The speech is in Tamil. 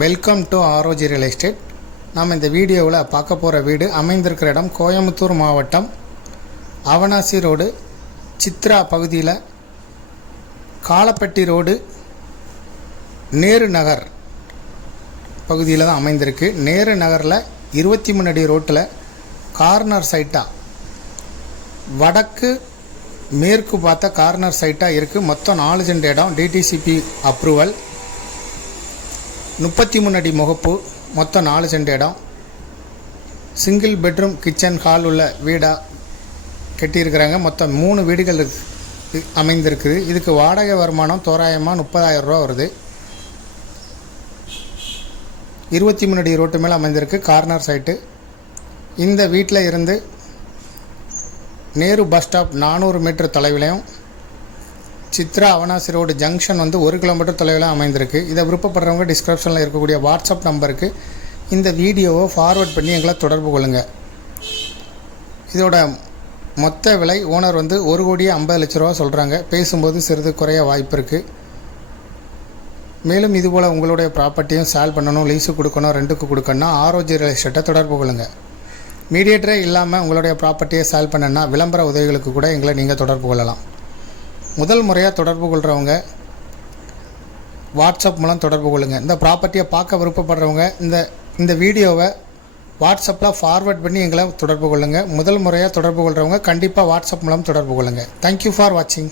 Welcome to ஆரோஜி real estate. நாம் இந்த வீடியோவில் பார்க்க போகிற வீடு அமைந்திருக்கிற இடம் கோயம்புத்தூர் மாவட்டம் அவனாசி ரோடு சித்ரா பகுதியில் காலப்பட்டி ரோடு நேரு நகர் பகுதியில் தான் அமைந்திருக்கு. நேரு நகரில் 23 அடி ரோட்டில் கார்னர் சைட்டாக வடக்கு மேற்கு பார்த்த கார்னர் சைட்டாக இருக்குது. மொத்தம் 4 சென்ட் இடம், டிடிசிபி அப்ரூவல், 33 அடி முகப்பு, மொத்தம் 4 சென்ட் இடம், சிங்கிள் பெட்ரூம் கிச்சன் ஹால் உள்ள வீடாக கட்டியிருக்கிறாங்க. மொத்தம் 3 வீடுகள் அமைந்திருக்குது. இதுக்கு வாடகை வருமானம் தோராயமாக 30,000 ரூபா வருது. 23 அடி ரோட்டு மேலே அமைந்திருக்கு கார்னர் சைட்டு. இந்த வீட்டில் இருந்து நேரு பஸ் ஸ்டாப் 400 மீட்டர் தொலைவிலையும் Chitra Avinashi road junction 1 kilometre தொலைவில் அமைந்திருக்கு. இதை விருப்பப்படுறவங்க டிஸ்கிரிப்ஷனில் இருக்கக்கூடிய வாட்ஸ்அப் நம்பருக்கு இந்த வீடியோவை ஃபார்வர்ட் பண்ணி எங்களை தொடர்பு கொள்ளுங்கள். இதோட மொத்த விலை ஓனர் 1,50,00,000 சொல்கிறாங்க. பேசும்போது சிறிது குறைய வாய்ப்பு இருக்குது. மேலும் இதுபோல் உங்களுடைய ப்ராப்பர்ட்டியும் சேல் பண்ணணும், லீஸு கொடுக்கணும், ரெண்டுக்கு கொடுக்கணும்னா ஆரோஜி ரியல் எஸ்டேட்டை தொடர்பு கொள்ளுங்கள். மீடியேட்டரே இல்லாமல் உங்களுடைய ப்ராப்பர்ட்டியை சேல் பண்ணணுன்னா விளம்பர உதவிகளுக்கு கூட எங்களை நீங்கள் தொடர்பு கொள்ளலாம். முதல் முறையாக தொடர்பு கொள்கிறவங்க வாட்ஸ்அப் மூலம் தொடர்பு கொள்ளுங்கள். இந்த ப்ராப்பர்ட்டியை பார்க்க விருப்பப்படுறவங்க இந்த வீடியோவை வாட்ஸ்அப்பில் ஃபார்வர்ட் பண்ணி எங்களை தொடர்பு கொள்ளுங்கள். முதல் முறையாக தொடர்பு கொள்கிறவங்க கண்டிப்பாக வாட்ஸ்அப் மூலம் தொடர்பு கொள்ளுங்கள். தேங்க்யூ ஃபார் வாட்சிங்.